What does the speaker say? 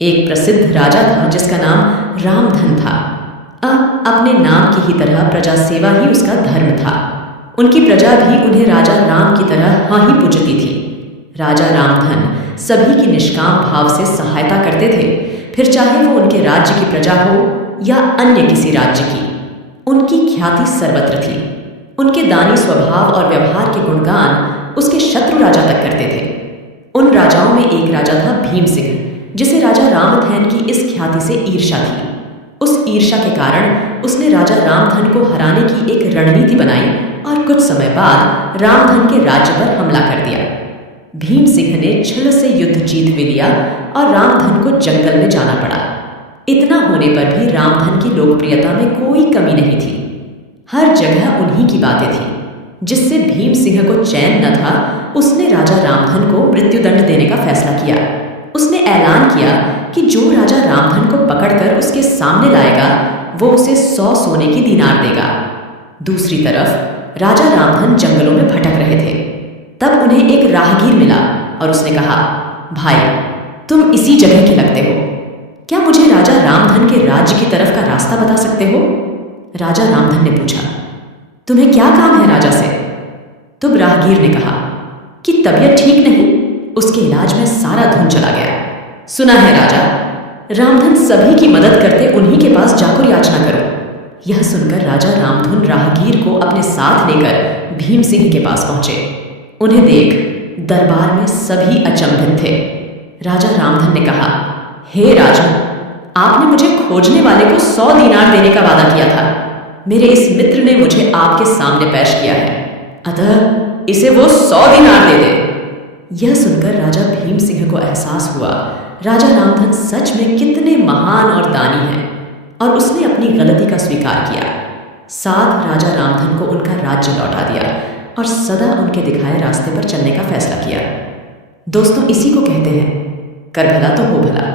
एक प्रसिद्ध राजा था जिसका नाम रामधन था। अपने नाम की ही तरह प्रजा सेवा ही उसका धर्म था। उनकी प्रजा भी उन्हें राजा राम की तरह हाँ ही पूजती थी। राजा रामधन सभी की निष्काम भाव से सहायता करते थे, फिर चाहे वो उनके राज्य की प्रजा हो या अन्य किसी राज्य की। उनकी ख्याति सर्वत्र थी। उनके दानी स्वभाव और व्यवहार के गुणगान उसके शत्रु राजा तक करते थे। उन राजाओं में एक राजा था भीम सिंह, जिसे राजा रामधन की इस ख्याति से ईर्ष्या थी। उस ईर्ष्या के कारण उसने राजा रामधन को हराने की एक रणनीति बनाई और कुछ समय बाद रामधन के राज्य पर हमला कर दिया। भीम सिंह ने छल से युद्ध जीत भी लिया और रामधन को जंगल में जाना पड़ा। इतना होने पर भी रामधन की लोकप्रियता में कोई कमी नहीं थी। हर जगह उन्हीं की बातें थी। जिससे भीम सिंह को चैन न था, उसने राजा रामधन को मृत्युदंड देने का फैसला किया। उसने ऐलान किया कि जो राजा रामधन को पकड़कर उसके सामने लाएगा वो उसे 100 सोने की दीनार देगा। दूसरी तरफ राजा रामधन जंगलों में भटक रहे थे। तब उन्हें एक राहगीर मिला और उसने कहा, भाई तुम इसी जगह के लगते हो, क्या मुझे राजा रामधन के राज्य की तरफ का रास्ता बता सकते हो? राजा रामधन ने पूछा, तुम्हें क्या काम है राजा से? तब राहगीर ने कहा कि तबीयत ठीक नहीं, उसके इलाज में सारा धन चला गया। सुना है राजा, रामधन सभी की मदद करते उन्हीं के पास जाकर याचना करो। यह सुनकर राजा रामधन राहगीर को अपने साथ लेकर भीम सिंह के पास पहुंचे। उन्हें देख दरबार में सभी अचंभित थे। राजा रामधन ने कहा, हे राजन, आपने मुझे खोजने वाले को 100 दीनार देने का वादा किया था। मेरे इस मित्र ने मुझे आपके सामने पेश किया है, अतः इसे वो 100 दीनार दे दे। यह सुनकर राजा भीम सिंह को एहसास हुआ राजा रामधन सच में कितने महान और दानी हैं, और उसने अपनी गलती का स्वीकार किया। साथ राजा रामधन को उनका राज्य लौटा दिया और सदा उनके दिखाए रास्ते पर चलने का फैसला किया। दोस्तों, इसी को कहते हैं कर भला तो हो भला।